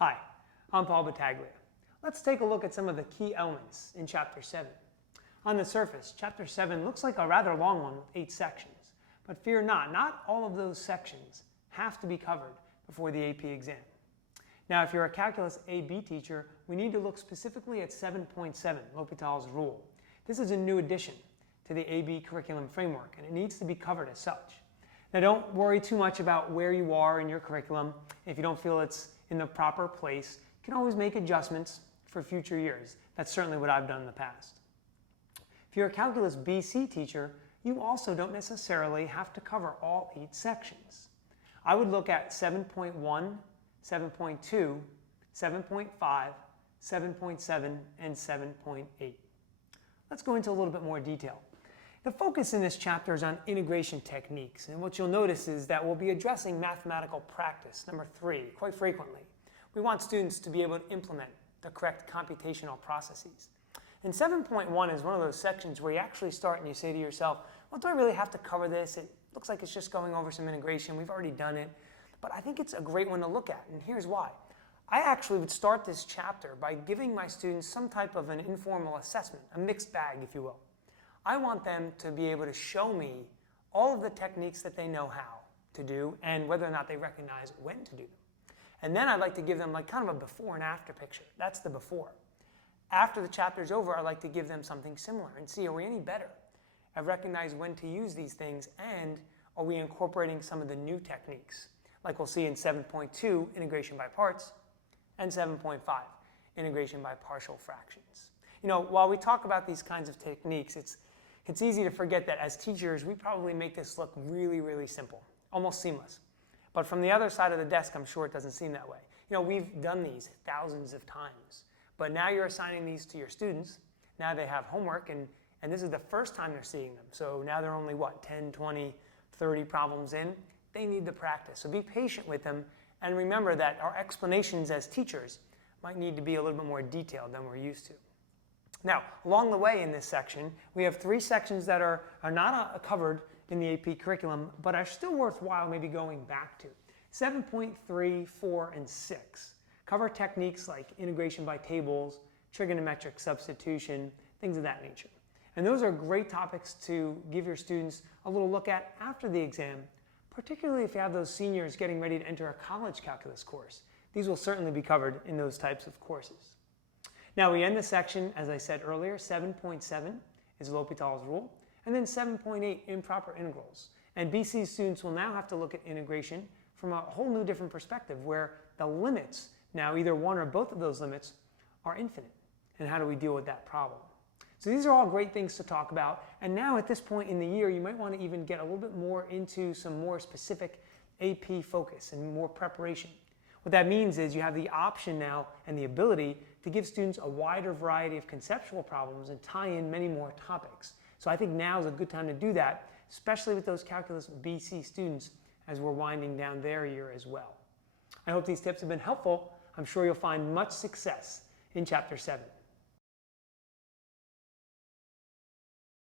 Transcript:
Hi, I'm Paul Battaglia. Let's take a look at some of the key elements in Chapter 7. On the surface, Chapter 7 looks like a rather long one with 8 sections. But fear not all of those sections have to be covered before the AP exam. Now, if you're a Calculus AB teacher, we need to look specifically at 7.7, L'Hopital's rule. This is a new addition to the AB curriculum framework, and it needs to be covered as such. Now, don't worry too much about where you are in your curriculum. If you don't feel it's in the proper place, you can always make adjustments for future years. That's certainly what I've done in the past. If you're a Calculus BC teacher, you also don't necessarily have to cover all 8 sections. I would look at 7.1, 7.2, 7.5, 7.7, and 7.8. Let's go into a little bit more detail. The focus in this chapter is on integration techniques, and what you'll notice is that we'll be addressing mathematical practice, number 3, quite frequently. We want students to be able to implement the correct computational processes. And 7.1 is one of those sections where you actually start and you say to yourself, well, do I really have to cover this? It looks like it's just going over some integration. We've already done it. But I think it's a great one to look at, and here's why. I actually would start this chapter by giving my students some type of an informal assessment, a mixed bag, if you will. I want them to be able to show me all of the techniques that they know how to do and whether or not they recognize when to do them. And then I'd like to give them like kind of a before and after picture. That's the before. After the chapter's over, I'd like to give them something similar and see, are we any better at recognizing when to use these things, and are we incorporating some of the new techniques, like we'll see in 7.2, integration by parts, and 7.5, integration by partial fractions. You know, while we talk about these kinds of techniques, it's easy to forget that as teachers, we probably make this look really, really simple, almost seamless. But from the other side of the desk, I'm sure it doesn't seem that way. You know, we've done these thousands of times. But now you're assigning these to your students. Now they have homework, and this is the first time they're seeing them. So now they're only, 10, 20, 30 problems in. They need the practice. So be patient with them, and remember that our explanations as teachers might need to be a little bit more detailed than we're used to. Now, along the way in this section, we have 3 sections that are not covered in the AP curriculum, but are still worthwhile maybe going back to. 7.3, 4, and 6 cover techniques like integration by tables, trigonometric substitution, things of that nature. And those are great topics to give your students a little look at after the exam, particularly if you have those seniors getting ready to enter a college calculus course. These will certainly be covered in those types of courses. Now we end the section, as I said earlier, 7.7 is L'Hopital's rule, and then 7.8, improper integrals. And BC students will now have to look at integration from a whole new different perspective, where the limits, now either one or both of those limits, are infinite. And how do we deal with that problem? So these are all great things to talk about. And now at this point in the year, you might want to even get a little bit more into some more specific AP focus and more preparation. What that means is you have the option now and the ability to give students a wider variety of conceptual problems and tie in many more topics. So I think now is a good time to do that, especially with those Calculus BC students as we're winding down their year as well. I hope these tips have been helpful. I'm sure you'll find much success in Chapter 7.